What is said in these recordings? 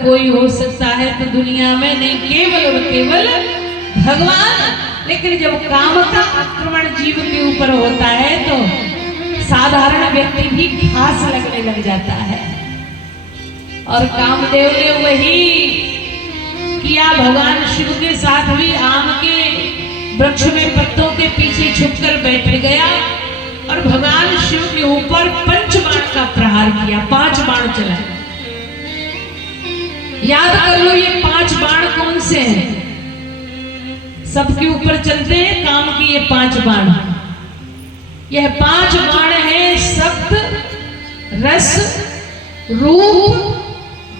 कोई हो सकता है तो दुनिया में नहीं, केवल और केवल भगवान। लेकिन जब काम का आक्रमण जीव के ऊपर होता है तो साधारण व्यक्ति भी घास लगने लग जाता है। और कामदेव ने वही किया, भगवान शिव के साथ भी आम के वृक्ष में पत्तों के पीछे छुपकर बैठ गया और भगवान शिव के ऊपर पंच बाण का प्रहार किया। 5 बाण चलाए। याद कर लो ये 5 बाण कौन से हैं? सबके ऊपर चलते हैं काम की ये 5 बाण। यह 5 बाण है शब्द, रस, रूप,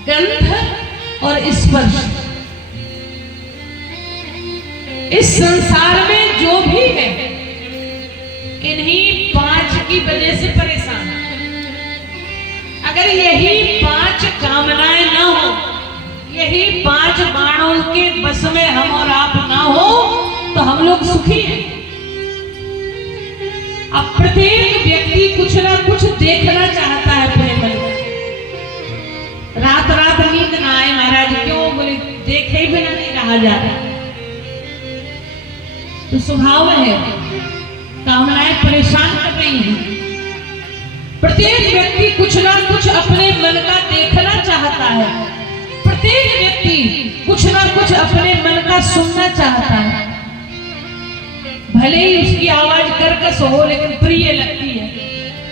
गंध और स्पर्श। इस संसार में जो भी है इन्हीं 5 की वजह से परेशान। अगर यही 5 कामनाएं न हो, यही 5 बाणों के बस में हम और आप ना हो तो हम लोग सुखी हैं। अब प्रत्येक व्यक्ति कुछ ना कुछ देखना चाहता है अपने मन में। रात रात नींद ना आए महाराज, क्यों? बोले देखे बिना नहीं रहा जा रहा। तो स्वभाव में है, कामनाएं परेशान कर रही हैं। प्रत्येक व्यक्ति कुछ ना कुछ अपने मन का देखना चाहता है। प्रत्येक व्यक्ति कुछ ना कुछ अपने मन का सुनना चाहता है। भले ही उसकी आवाज कर्कश हो लेकिन प्रिय लगती है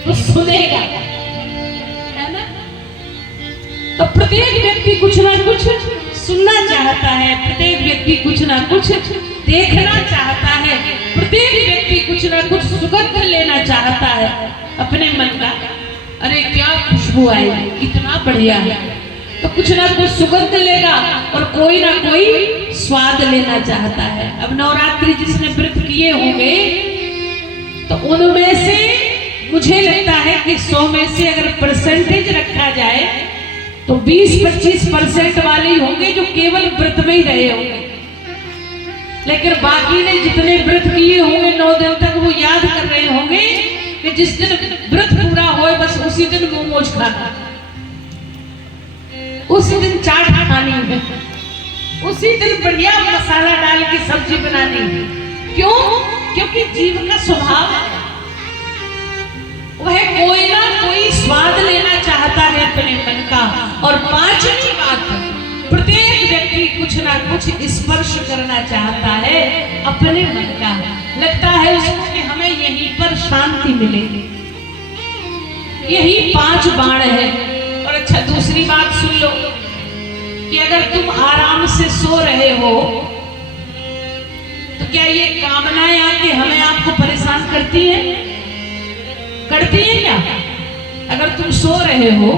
तो सुनेगा, है ना? तो प्रत्येक व्यक्ति कुछ ना कुछ सुनना चाहता है, प्रत्येक व्यक्ति कुछ ना कुछ देखना चाहता है, प्रत्येक व्यक्ति कुछ ना कुछ सुगंध लेना चाहता है अपने मन का। अरे क्या खुशबू आई, कितना बढ़िया है, तो कुछ ना कुछ सुगंध लेगा और कोई ना कोई स्वाद लेना चाहता है। अब नवरात्रि जिसने व्रत किए होंगे तो उनमें से मुझे लगता है कि 100 में से अगर परसेंटेज रखा जाए तो 20-25% वाले ही होंगे जो केवल व्रत में ही रहे होंगे। लेकिन बाकी ने जितने व्रत किए होंगे 9 दिन तक वो याद कर रहे होंगे कि जिस दिन व्रत पूरा होए बस उसी दिन मोमोज खाना, उसी दिन चाट खानी है, उसी दिन बढ़िया मसाला डाल के सब्जी बनानी है। क्यों? क्योंकि जीव का स्वभाव है, वह कोई ना कोई स्वाद लेना चाहता है अपने मन का। और 5वीं बात, प्रत्येक व्यक्ति कुछ ना कुछ स्पर्श करना चाहता है अपने मन का। लगता है उसको कि हमें यहीं पर शांति मिलेगी। यही 5 बाण है। और अच्छा दूसरी बात सुन लो कि अगर तुम आराम से सो रहे हो तो क्या ये कामनाएं आके हमें आपको परेशान करती हैं? करती हैं क्या? अगर तुम सो रहे हो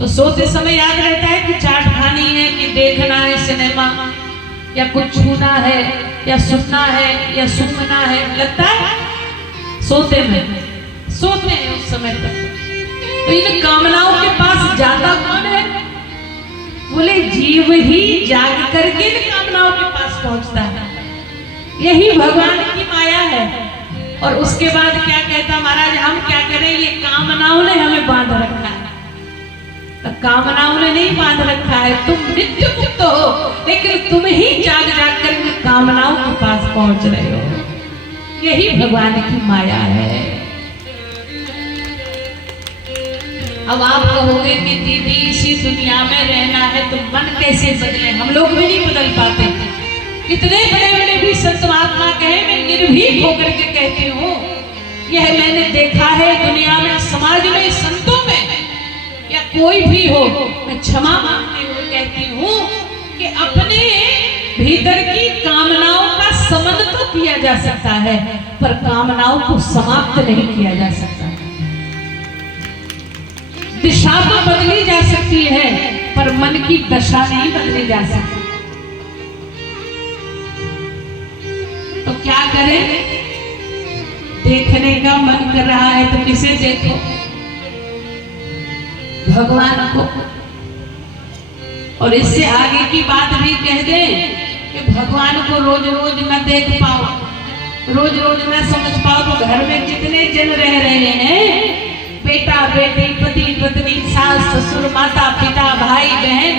तो सोते समय याद रहता है कि चाट खानी है, कि देखना है सिनेमा, या कुछ छूना है, या सुनना है, या सूंघना है। लगता है सोते हैं उस समय तक। तो इन कामनाओं के पास जाता कौन है? बोले जीव ही जाग करके इन कामनाओं के पास पहुंचता है। यही भगवान की माया है। और उसके बाद क्या कहता महाराज, हम क्या करें, ये कामनाओं ने हमें बांध रखा है। तो कामनाओं ने नहीं बांध रखा है, तुम नित्य मुक्त हो, लेकिन तुम ही जाग जाग कर इन कामनाओं के पास पहुंच रहे हो। यही भगवान की माया है। अब आप कहोगे कि दीदी इसी दुनिया में रहना है तो मन कैसे बदले? हम लोग भी नहीं बदल पाते। कितने बड़े बड़े भी संत महात्मा कहे, मैं निर्भीक होकर के कहती हूँ, यह मैंने देखा है दुनिया में, समाज में, संतों में, या कोई भी हो, मैं क्षमा मांगते हुए कहती हूँ कि अपने भीतर की कामनाओं का समन तो किया जा सकता है पर कामनाओं को समाप्त नहीं किया जा सकता। दिशा तो बदली जा सकती है पर मन की दशा नहीं बदली जा सकती। तो क्या करें? देखने का मन कर रहा है तो किसे देखो? भगवान को। और इससे आगे की बात भी कह दे कि भगवान को रोज रोज न देख पाओ, रोज रोज न समझ पाओ तो घर में जितने जन रह रहे हैं, बेटा बेटी, पति पत्नी, सास ससुर, माता पिता, भाई बहन,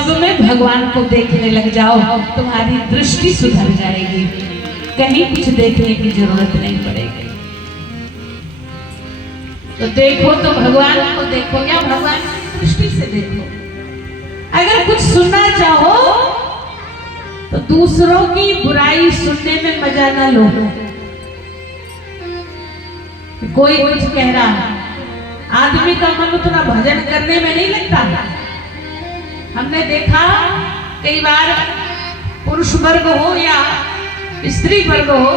सब में भगवान को देखने लग जाओ, तुम्हारी दृष्टि सुधर जाएगी, कहीं कुछ देखने की जरूरत नहीं पड़ेगी। तो देखो तो भगवान को देखो या भगवान की दृष्टि से देखो। अगर कुछ सुनना चाहो तो दूसरों की बुराई सुनने में मजा ना लो। कोई कुछ कह रहा है, आदमी का मन उतना भजन करने में नहीं लगता। हमने देखा कई बार पुरुष वर्ग हो या स्त्री वर्ग हो,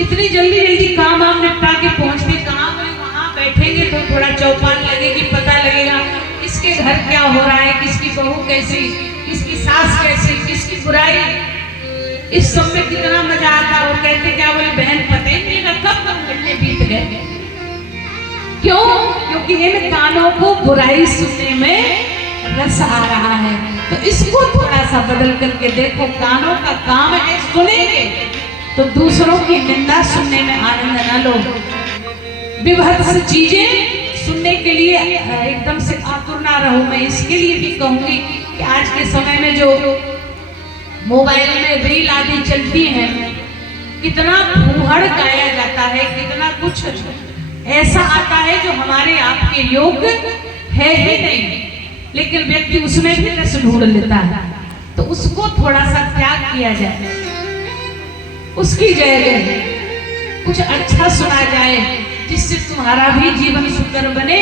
इतनी जल्दी जल्दी काम हम निपटा के पहुंचते, कहाँ वहां बैठेंगे तो थोड़ा चौपाल लगेगी, पता लगेगा किसके घर क्या हो रहा है, किसकी बहू कैसी, किसकी सास कैसी, किसकी बुराई, इस सब में कितना मजा आता। और कहते क्या बोले बहन पता ही नहीं लगा कब घंटे बीत गए। क्यों? क्योंकि इन कानों को बुराई सुनने में रस आ रहा है। तो इसको थोड़ा सा बदल करके देखो, कानों का काम है सुनेंगे तो दूसरों की निंदा सुनने में आनंद न लो। विभत्स चीजें सुनने के लिए एकदम से आतुर ना रहो। मैं इसके लिए भी कहूंगी कि आज के समय में जो मोबाइल में रील आदि चलती हैं, कितना फूहड़ गाया जाता है, कितना कुछ ऐसा आता है जो हमारे आपके योग्य है ही नहीं, लेकिन व्यक्ति उसमें भी रस ढूंढ लेता है। तो उसको थोड़ा सा त्याग किया जाए, उसकी जगह कुछ अच्छा सुना जाए जिससे तुम्हारा भी जीवन सुंदर बने,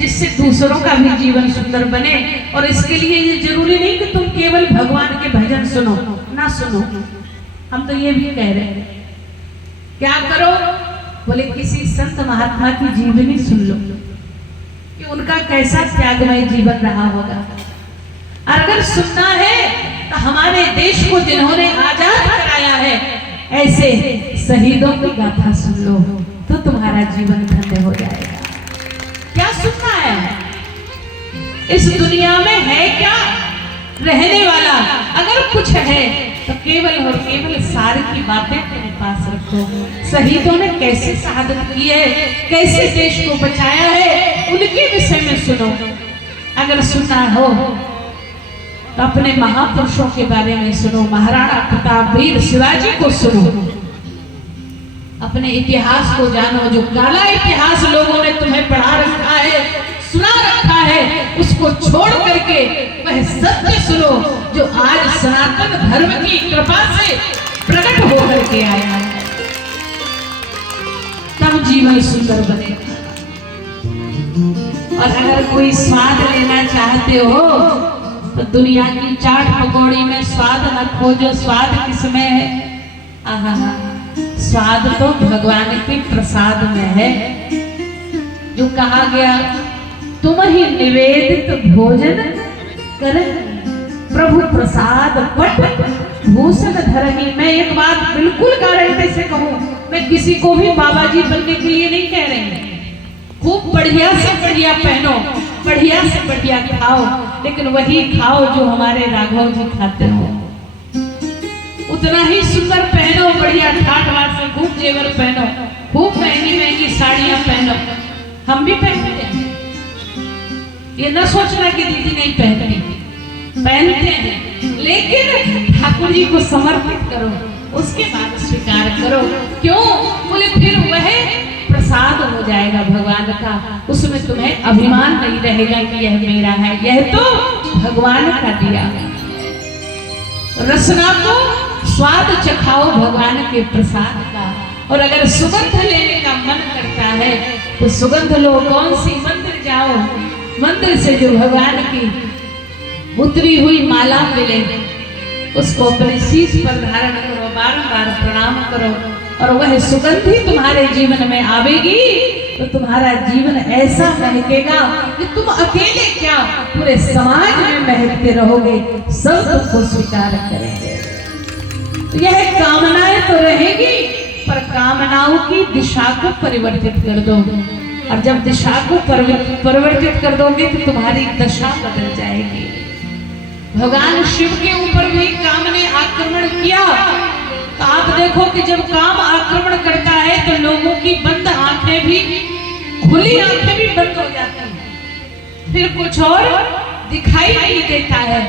जिससे दूसरों का भी जीवन सुंदर बने। और इसके लिए ये जरूरी नहीं कि तुम केवल भगवान के भजन सुनो, ना सुनो। हम तो ये भी कह रहे हैं, क्या करो बोले किसी संत महात्मा की जीवनी सुन लो कि उनका कैसा त्यागमय जीवन रहा होगा। अगर सुनना है तो हमारे देश को जिन्होंने आजाद कराया है, ऐसे शहीदों की गाथा सुन लो तो तुम्हारा जीवन धन्य हो जाएगा। क्या सुनना है? इस दुनिया में है क्या रहने वाला? अगर कुछ है तो केवल और केवल सार की बातें अपने पास रखो। शहीदों ने कैसे शहादत की है, कैसे देश को बचाया है, उनके विषय में सुनो। अगर सुनना हो तो अपने महापुरुषों के बारे में सुनो। महाराणा प्रताप, वीर शिवाजी को सुनो, अपने इतिहास को जानो। जो काला इतिहास लोगों ने तुम्हें पढ़ा रखा है, सुना रखा है, उसको छोड़ करके वह सत्य सुनो जो आज सनातन धर्म की कृपा से प्रकट होकर के आया है। तब जीवन सुंदर बनेगा। और अगर कोई स्वाद लेना चाहते हो तो दुनिया की चाट पकौड़ी में स्वाद न खोजो। स्वाद किसमें है? आहा, स्वाद तो भगवान के प्रसाद में है। जो कहा गया, तुम ही निवेदित भोजन कर प्रभु प्रसाद पट भूषण धरही। मैं एक बात बिल्कुल गारंटी से कहूं, मैं किसी को भी बाबा जी बनने के लिए नहीं कह रही। खूब बढ़िया से बढ़िया पहनो, बढ़िया से बढ़िया खाओ, लेकिन वही खाओ जो हमारे राघव जी खाते हो। उतना ही सुंदर पहनो, बढ़िया ठाट बाट से खूब जेवर पहनो, खूब महंगी महंगी साड़ियां पहनो। हम भी पहनते हैं, ये न सोचना कि दीदी नहीं पहनती, पहनते हैं, लेकिन ठाकुर जी को समर्पित करो, उसके बाद स्वीकार करो। क्यों? बोले फिर वह प्रसाद हो जाएगा भगवान का, उसमें तुम्हें अभिमान नहीं रहेगा कि यह मेरा है, यह तो भगवान का दिया। रसना को स्वाद चखाओ भगवान के प्रसाद का। और अगर सुगंध लेने का मन करता है तो सुगंध लो। कौन सी? मंदिर जाओ, मंदिर से जो भगवान की उतरी हुई माला मिले उसको अपने शीश पर धारण करो, बारंबार प्रणाम करो, और वह सुगंध ही तुम्हारे जीवन में आवेगी तो तुम्हारा जीवन ऐसा महकेगा कि तुम अकेले क्या पूरे समाज में महकते रहोगे, सब तुमको स्वीकार करेंगे। तो यह कामनाएं तो रहेगी, पर कामनाओं की दिशा को परिवर्तित कर दो। और जब दिशा को परिवर्तित कर दोगे तो तुम्हारी दशा बदल जाएगी। भगवान शिव के ऊपर भी काम ने आक्रमण किया, तो आप देखो कि जब काम आक्रमण करता है तो लोगों की बंद आंखें भी, खुली आंखें भी बंद हो जाती हैं, फिर कुछ और दिखाई नहीं देता है।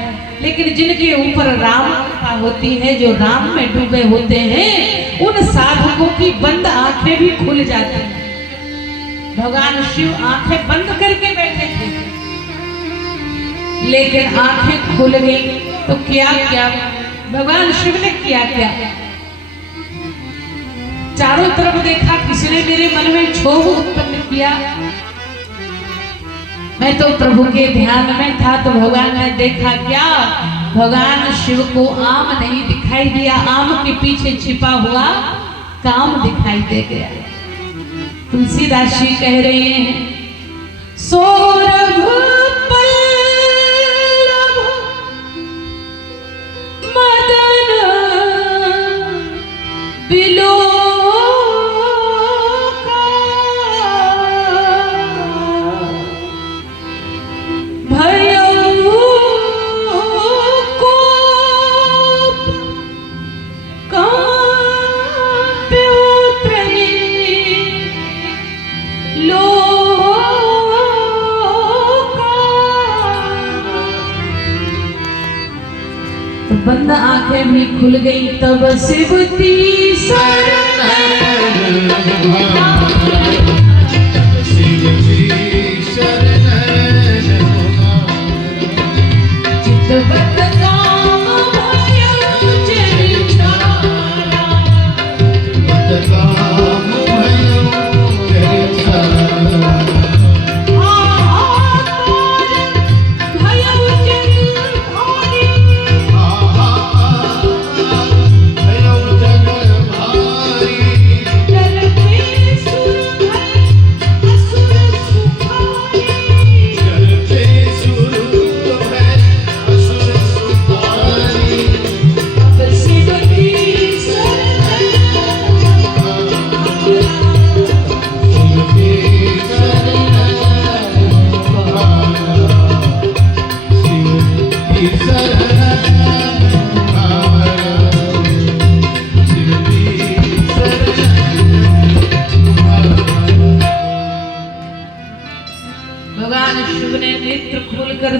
लेकिन जिनके ऊपर राम कृपा होती है, जो राम में डूबे होते हैं, उन साधकों की बंद आंखें भी खुल जाती हैं। भगवान शिव आंखें बंद करके बैठे थे, लेकिन आंखें खुल गई तो क्या क्या भगवान शिव ने किया क्या? चारों तरफ देखा, किसी ने मेरे मन में क्षोभ उत्पन्न किया। मैं तो प्रभु के ध्यान में था, तो भगवान ने देखा क्या? भगवान शिव को आम नहीं दिखाई दिया, आम के पीछे छिपा हुआ काम दिखाई दे गया। तुलसीदास जी कह रहे हैं, सौरभ पल्लव मदन बिलो बंद आंखें भी खुल गई, तब शिवती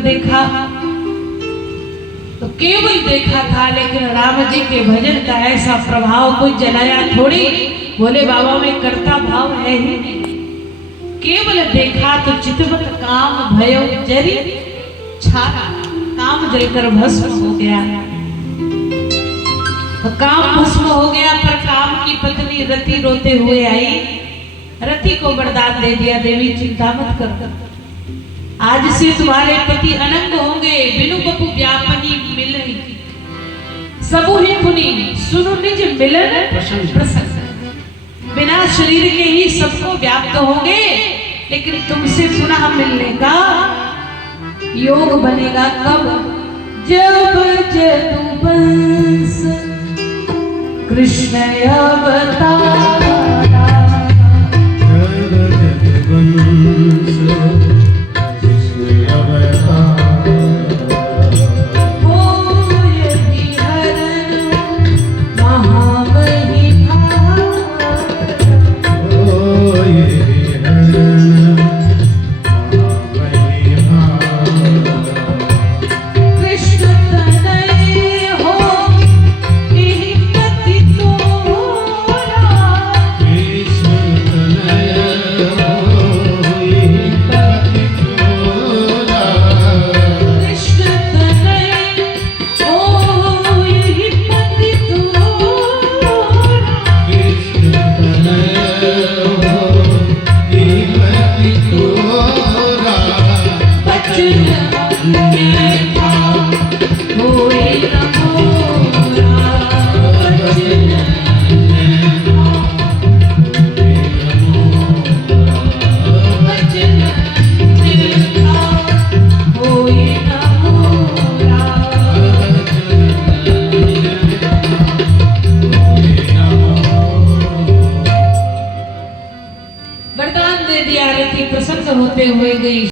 देखा तो केवल देखा था, लेकिन राम जी के भजन का ऐसा प्रभाव कोई जलाया थोड़ी। बोले बाबा में करता भाव है ही नहीं, केवल देखा तो चितवत काम भयो जरी छारा, काम जलकर भस्म हो गया। तो काम भस्म हो गया, पर काम की पत्नी रति रोते हुए आई, रति को वरदान दे दिया, देवी चिंता मत कर, आज से तुम्हारे पति अनंग होंगे, बिनु बपु व्यापनी मिलनी, सबु ही पुनि सुनु निज मिलन प्रसन्न। बिना शरीर के ही सबको व्याप्त होंगे, लेकिन तुमसे पुनः मिलने का योग बनेगा कब? जब जदुवंश कृष्ण अवतारा, प्रसन्न होते हुए गई।